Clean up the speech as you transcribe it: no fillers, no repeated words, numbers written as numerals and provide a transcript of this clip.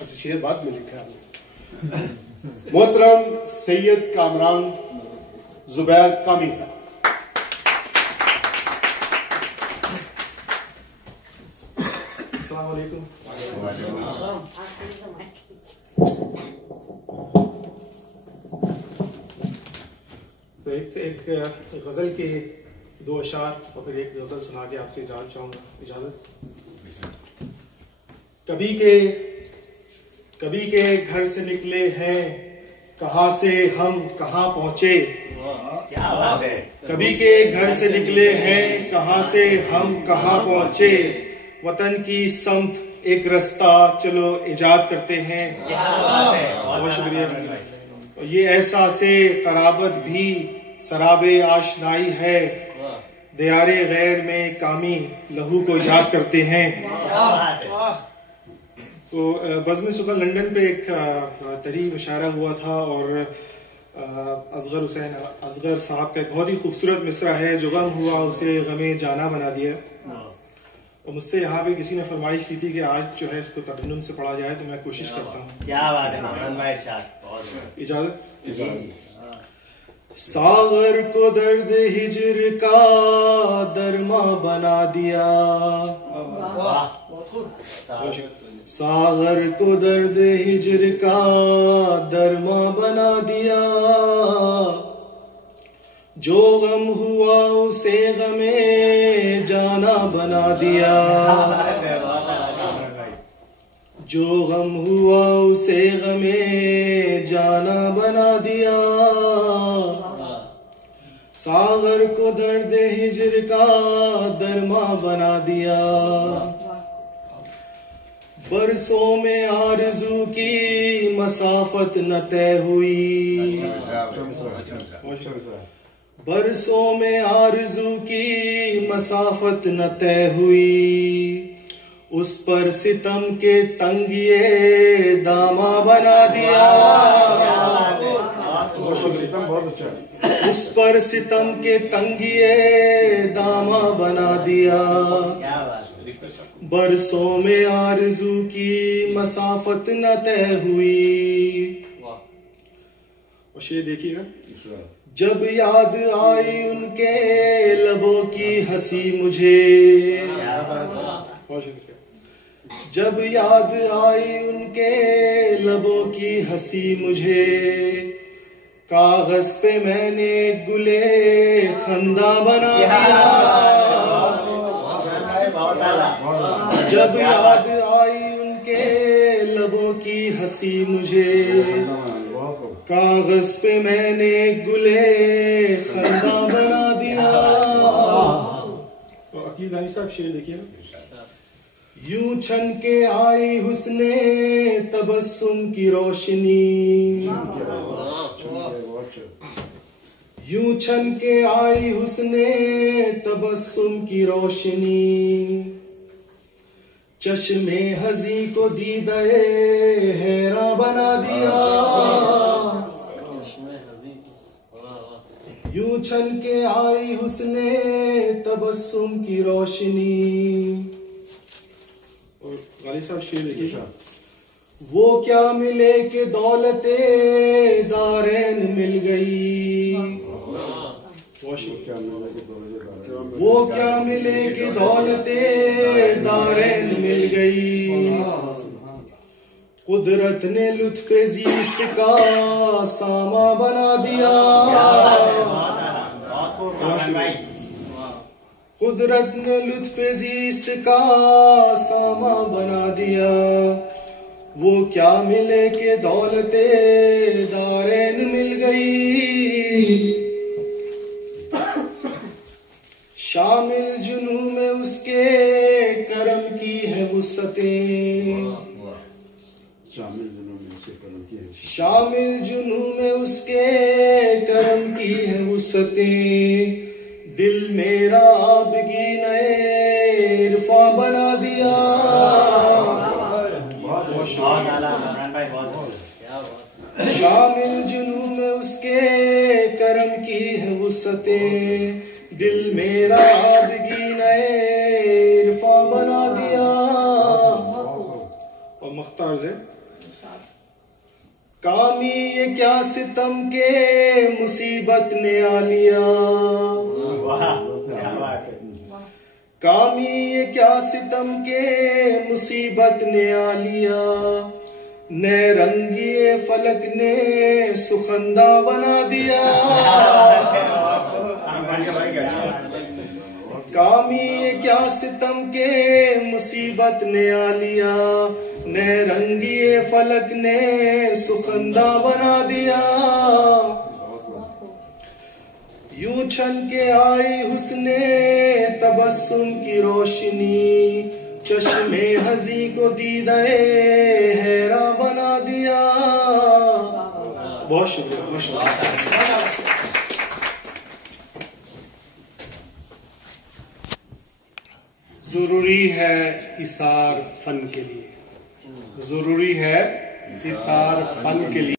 अच्छा शेर बाद में लिखा है। मोहतरम सैयद कामरान जुबैर कामी साहब। अस्सलाम वालेकुम। तो एक गजल के दो अशार और फिर एक गजल सुना के आपसे इजाजत चाहूंगा। इजाजत। कभी के घर से निकले हैं, कहां से हम कहां पहुंचे। क्या बात है। कभी के घर से निकले हैं, कहां से हम कहां पहुंचे। वतन की समत एक रास्ता चलो इजाद करते हैं। क्या बात है। बहुत शुक्रिया। ये एहसासे कराबत भी सराबे आशनाई है। दियारे गैर में कामी लहू को याद करते हैं। तो बज़्म सुखन लंदन पे एक तहरीर मुशायरा हुआ था और असगर साहब का एक बहुत ही खूबसूरत मिसरा है, जो गम हुआ उसे गमे जाना बना दिया। और मुझसे यहाँ पे किसी ने फरमाइश की थी कि आज जो है इसको तरन्नुम से पढ़ा जाए, तो मैं कोशिश करता हूँ। क्या बात है कामरान भाई, इरशाद। इजाजत। सागर को दर्द हिजर का दरमा बना दिया। सागर को दर्द हिजर का दरमा बना दिया। जो गम हुआ उसे गमे जाना बना दिया। जो गम हुआ उसे गमे जाना बना दिया। सागर को दर्द हिजर का दरमा बना दिया। बरसों में आरज़ू की मसाफत न तय हुई। बरसों में आरज़ू की मसाफत न तय हुई। उस पर सितम के तंगिए दामा बना दिया। उस पर सितम के तंगिए दामा बना दिया। बरसों में आरज़ू की मसाफत न तय हुई। और शेर देखिएगा। जब याद आई उनके लबों की हंसी मुझे। जब याद आई उनके लबों की हंसी मुझे। कागज पे मैंने गुले खंदा बना दिया। जब याद आई उनके लबों की हंसी मुझे। कागज पे मैंने गुले खंदा बना दिया। तो अकील रानी साहब शेर देखिए। यूं छन के आई हुस्ने तबस्सुम की रोशनी। यूं छन के आई हुस्ने तबस्सुम की रोशनी। चश्मे हजी को दीदाए हैरा बना दिया। यूं छन के आई हुस्ने तबस्सुम की रोशनी। और गालिब साहब शेर देखिए। वो क्या मिले कि दौलते दारैन मिल गई। वो क्या मिले कि दौलते दारैन मिल गई। कुदरत ने लुत्फ़े ज़ीस्त का सामा बना दिया। कुदरत ने लुत्फ़े ज़ीस्त का सामा बना दिया। वो क्या मिले कि दौलते दारैन मिल गई। शामिल जुनू में उसके करम की है वुसअतें। शामिल जुनू में उसके करम की है वुसअतें। दिल मेरा आबगी नए इरफा बना दिया। शामिल जुनू में उसके करम की है वुसअतें। दिल मेरा आबगी नए इरफा बना दिया। और मुख्तार से कामी ये क्या सितम के मुसीबत ने आ लिया, वाह क्या बात है। कामी ये क्या सितम के मुसीबत ने आ लिया, ने रंगिए फलक ने सुखंदा बना दिया। कामी ये क्या सितम के मुसीबत ने आ लिया, ने रंगिए फलक ने सुखंदा बना दिया। यूं छन के आई हुस्ने तबस्सुम की रोशनी, चश्मे हजी को दीदाए हैरा बना दिया। बहुत शुक्रिया, बहुत शुक्रिया। जरूरी है हिसार फन के लिए, जरूरी है हिसार फन के लिए।